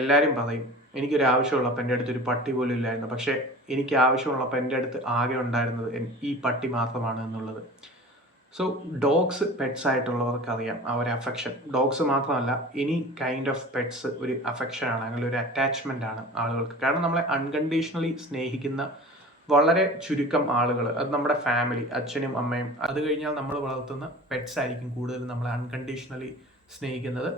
എല്ലാവരും പറയും എനിക്കൊരു ആവശ്യമുള്ളപ്പോൾ എൻ്റെ അടുത്ത് ഒരു പട്ടി പോലും ഇല്ലായിരുന്നു, പക്ഷേ എനിക്ക് ആവശ്യമുള്ളപ്പോൾ എൻ്റെ അടുത്ത് ആകെ ഉണ്ടായിരുന്നത് ഈ പട്ടി മാത്രമാണ് എന്നുള്ളത്. സോ ഡോഗ്സ് പെറ്റ്സ് ആയിട്ടുള്ളവർക്ക് അറിയാം ആ ഒരു അഫെക്ഷൻ. ഡോഗ്സ് മാത്രമല്ല, എനി കൈൻഡ് ഓഫ് പെറ്റ്സ് ഒരു അഫെക്ഷനാണ്, അങ്ങനെ ഒരു അറ്റാച്ച്മെൻ്റ് ആണ് ആളുകൾക്ക്. കാരണം നമ്മളെ അൺകണ്ടീഷണലി സ്നേഹിക്കുന്ന വളരെ ചുരുക്കം ആളുകൾ, അത് നമ്മുടെ ഫാമിലി, അച്ഛനും അമ്മയും, അത് കഴിഞ്ഞാൽ നമ്മൾ വളർത്തുന്ന പെറ്റ്സ് ആയിരിക്കും കൂടുതലും നമ്മളെ അൺകണ്ടീഷണലി സ്നേഹിക്കുന്നത്.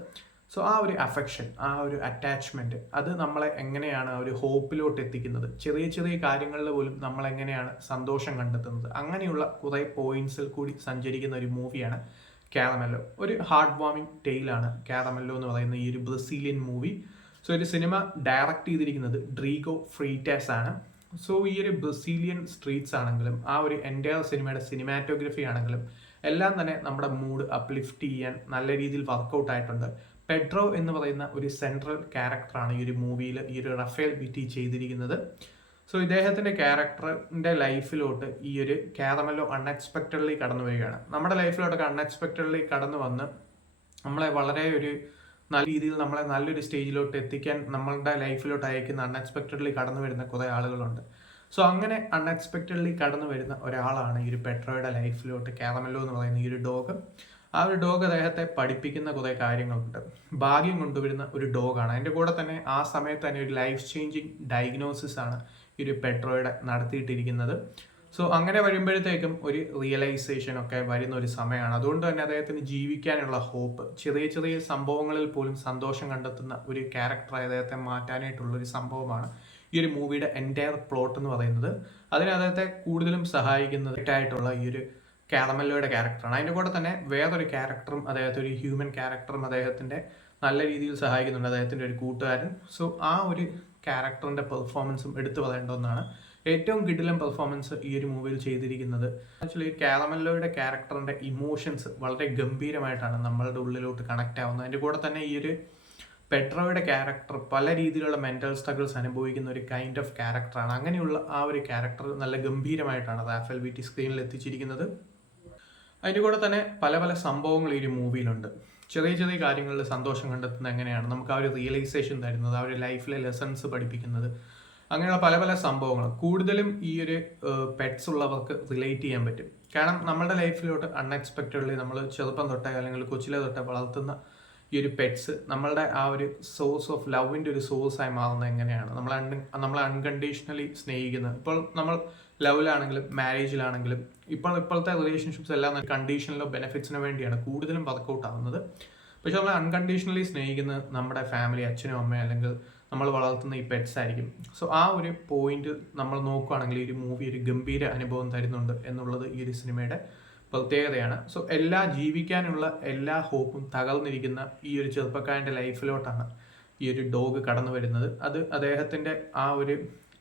സോ ആ ഒരു അഫെക്ഷൻ, ആ ഒരു അറ്റാച്ച്മെൻറ്റ്, അത് നമ്മളെ എങ്ങനെയാണ് ഒരു ഹോപ്പിലോട്ട് എത്തിക്കുന്നത്, ചെറിയ ചെറിയ കാര്യങ്ങളിൽ പോലും നമ്മളെങ്ങനെയാണ് സന്തോഷം കണ്ടെത്തുന്നത്, അങ്ങനെയുള്ള കുറേ പോയിന്റ്സിൽ കൂടി സഞ്ചരിക്കുന്ന ഒരു മൂവിയാണ് കാരമല്ലോ. ഒരു ഹാർട്ട് വാമിംഗ് ടെയിലാണ് കാരമല്ലോ എന്ന് പറയുന്ന ഈ ഒരു ബ്രസീലിയൻ മൂവി. സോ ഒരു സിനിമ ഡയറക്റ്റ് ചെയ്തിരിക്കുന്നത് ഡ്രീഗോ ഫ്രീറ്റാസ് ആണ്. സോ ഈ ഒരു ബ്രസീലിയൻ സ്ട്രീറ്റ്സ് ആണെങ്കിലും ആ ഒരു എൻ്റയർ സിനിമയുടെ സിനിമാറ്റോഗ്രഫി ആണെങ്കിലും എല്ലാം തന്നെ നമ്മുടെ മൂഡ് അപ്ലിഫ്റ്റ് ചെയ്യാൻ നല്ല രീതിയിൽ വർക്കൗട്ട് ആയിട്ടുണ്ട്. പെഡ്രോ എന്ന് പറയുന്ന ഒരു സെൻട്രൽ ക്യാരക്ടറാണ് ഈ ഒരു മൂവിയിൽ ഈ ഒരു റഫേൽ വിറ്റി ചെയ്തിരിക്കുന്നത്. സോ ഇദ്ദേഹത്തിൻ്റെ ക്യാരക്ടറിൻ്റെ ലൈഫിലോട്ട് ഈ ഒരു കാരമല്ലോ അൺഎക്സ്പെക്റ്റഡ്ലി കടന്നു വരികയാണ്. നമ്മുടെ ലൈഫിലോട്ടൊക്കെ അൺഎക്സ്പെക്റ്റഡ്ലി കടന്നു വന്ന് നമ്മളെ വളരെ ഒരു നല്ല രീതിയിൽ നമ്മളെ നല്ലൊരു സ്റ്റേജിലോട്ട് എത്തിക്കാൻ നമ്മളുടെ ലൈഫിലോട്ട് അയക്കുന്ന അൺഎക്സ്പെക്റ്റഡ്ലി കടന്നു വരുന്ന കുറേ ആളുകളുണ്ട്. സോ അങ്ങനെ അൺഎക്സ്പെക്റ്റഡ്ലി കടന്നു വരുന്ന ഒരാളാണ് ഈ ഒരു പെട്രോയുടെ ലൈഫിലോട്ട് കാരമല്ലോ എന്ന് പറയുന്ന ഈ ഒരു ഡോഗ്. ആ ഒരു ഡോഗ് അദ്ദേഹത്തെ പഠിപ്പിക്കുന്ന കുറേ കാര്യങ്ങളുണ്ട്. ഭാഗ്യം കൊണ്ടുവരുന്ന ഒരു ഡോഗാണ്. അതിൻ്റെ കൂടെ തന്നെ ആ സമയത്ത് തന്നെ ഒരു ലൈഫ് ചേഞ്ചിങ് ഡയഗ്നോസിസ് ആണ് ഈ ഒരു പെട്രോയുടെ നടത്തിയിട്ടിരിക്കുന്നത്. സോ അങ്ങനെ വരുമ്പോഴത്തേക്കും ഒരു റിയലൈസേഷൻ ഒക്കെ വരുന്ന ഒരു സമയമാണ്. അതുകൊണ്ട് തന്നെ അദ്ദേഹത്തിന് ജീവിക്കാനുള്ള ഹോപ്പ്, ചെറിയ ചെറിയ സംഭവങ്ങളിൽ പോലും സന്തോഷം കണ്ടെത്തുന്ന ഒരു ക്യാരക്ടറായി അദ്ദേഹത്തെ മാറ്റാനായിട്ടുള്ളൊരു സംഭവമാണ് ഈ ഒരു മൂവിയുടെ എൻറ്റയർ പ്ലോട്ട് എന്ന് പറയുന്നത്. അതിന് അദ്ദേഹത്തെ കൂടുതലും സഹായിക്കുന്നതായിട്ടുള്ള ഈ ഒരു കാരമല്ലോയുടെ ക്യാരക്ടറാണ്. അതിൻ്റെ കൂടെ തന്നെ വേറൊരു ക്യാരക്ടറും, അദ്ദേഹത്തെ ഒരു ഹ്യൂമൻ ക്യാരക്ടറും അദ്ദേഹത്തിൻ്റെ നല്ല രീതിയിൽ സഹായിക്കുന്നുണ്ട്, അദ്ദേഹത്തിൻ്റെ ഒരു കൂട്ടുകാരൻ. സോ ആ ഒരു ക്യാരക്ടറിൻ്റെ പെർഫോമൻസും എടുത്തു പറയേണ്ട ഒന്നാണ്. ഏറ്റവും കിടിലൻ പെർഫോമൻസ് ഈ ഒരു മൂവിയിൽ ചെയ്തിരിക്കുന്നത് ആക്ച്വലി കാരമല്ലോയുടെ ക്യാരക്ടറിൻ്റെ ഇമോഷൻസ് വളരെ ഗംഭീരമായിട്ടാണ് നമ്മളുടെ ഉള്ളിലോട്ട് കണക്റ്റ് ആവുന്നത്. അതിൻ്റെ കൂടെ തന്നെ ഈ ഒരു പെട്രോയുടെ ക്യാരക്ടർ പല രീതിയിലുള്ള മെൻ്റൽ സ്ട്രഗിൾസ് അനുഭവിക്കുന്ന ഒരു കൈൻഡ് ഓഫ് ക്യാരക്ടറാണ്. അങ്ങനെയുള്ള ആ ഒരു ക്യാരക്ടർ നല്ല ഗംഭീരമായിട്ടാണ് റാഫേൽ വിറ്റി സ്ക്രീനിൽ എത്തിച്ചിരിക്കുന്നത്. അതിൻ്റെ കൂടെ തന്നെ പല പല സംഭവങ്ങൾ ഈ ഒരു മൂവിയിലുണ്ട്. ചെറിയ ചെറിയ കാര്യങ്ങളിൽ സന്തോഷം കണ്ടെത്തുന്നത് എങ്ങനെയാണ്, നമുക്ക് ആ ഒരു റിയലൈസേഷൻ തരുന്നത്, ആ ഒരു ലൈഫിലെ ലെസൺസ് പഠിപ്പിക്കുന്നത്, അങ്ങനെയുള്ള പല പല സംഭവങ്ങൾ കൂടുതലും ഈ ഒരു പെറ്റ്സ് ഉള്ളവർക്ക് റിലേറ്റ് ചെയ്യാൻ പറ്റും. കാരണം നമ്മുടെ ലൈഫിലോട്ട് അൺഎക്സ്പെക്റ്റഡ്ലി നമ്മൾ ചെറുപ്പം തൊട്ടേ അല്ലെങ്കിൽ കൊച്ചിലെ തൊട്ടേ വളർത്തുന്ന ഈ ഒരു പെറ്റ്സ് നമ്മളുടെ ആ ഒരു സോഴ്സ് ഓഫ് ലവിൻ്റെ ഒരു സോഴ്സായി മാറുന്നത് എങ്ങനെയാണ്, നമ്മളെ അൺകണ്ടീഷണലി സ്നേഹിക്കുന്നത്. ഇപ്പോൾ നമ്മൾ ലവിലാണെങ്കിലും മാരേജിലാണെങ്കിലും ഇപ്പോഴത്തെ റിലേഷൻഷിപ്സ് എല്ലാം കണ്ടീഷണലോ ബെനിഫിറ്റ്സിനോ വേണ്ടിയാണ് കൂടുതലും വർക്കൗട്ട് ആവുന്നത്. പക്ഷെ നമ്മൾ അൺകണ്ടീഷണലി സ്നേഹിക്കുന്നത് നമ്മുടെ ഫാമിലി, അച്ഛനും അമ്മയും, അല്ലെങ്കിൽ നമ്മൾ വളർത്തുന്ന ഈ പെറ്റ്സ് ആയിരിക്കും. സോ ആ ഒരു പോയിന്റ് നമ്മൾ നോക്കുകയാണെങ്കിൽ ഈ ഒരു മൂവി ഒരു ഗംഭീര അനുഭവം തരുന്നുണ്ട് എന്നുള്ളത് ഈ ഒരു സിനിമയുടെ പ്രത്യേകതയാണ്. സോ ജീവിക്കാനുള്ള എല്ലാ ഹോപ്പും തകർന്നിരിക്കുന്ന ഈ ഒരു ചെറുപ്പക്കാരൻ്റെ ലൈഫിലോട്ടാണ് ഈ ഒരു ഡോഗ് കടന്നു വരുന്നത്. അത് അദ്ദേഹത്തിൻ്റെ ആ ഒരു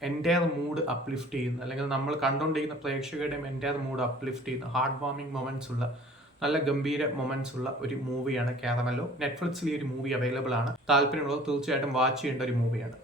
എൻ്റയർ മൂഡ് അപ്ലിഫ്റ്റ് ചെയ്യുന്ന, അല്ലെങ്കിൽ നമ്മൾ കണ്ടുകൊണ്ടിരിക്കുന്ന പ്രേക്ഷകരുടെയും എൻ്റയർ മൂഡ് അപ്ലിഫ്റ്റ് ചെയ്യുന്ന ഹാർട്ട് വാമിംഗ് മൊമെൻറ്റ്സ് ഉള്ള നല്ല ഗംഭീര മൊമെൻറ്റ്സ് ഉള്ള ഒരു മൂവിയാണ് കാരമല്ലോ. നെറ്റ്ഫ്ലിക്സിൽ ഈ ഒരു മൂവി അവൈലബിൾ ആണ്. താല്പര്യമുള്ളവർ തീർച്ചയായിട്ടും വാച്ച് ചെയ്യേണ്ട ഒരു മൂവിയാണ്.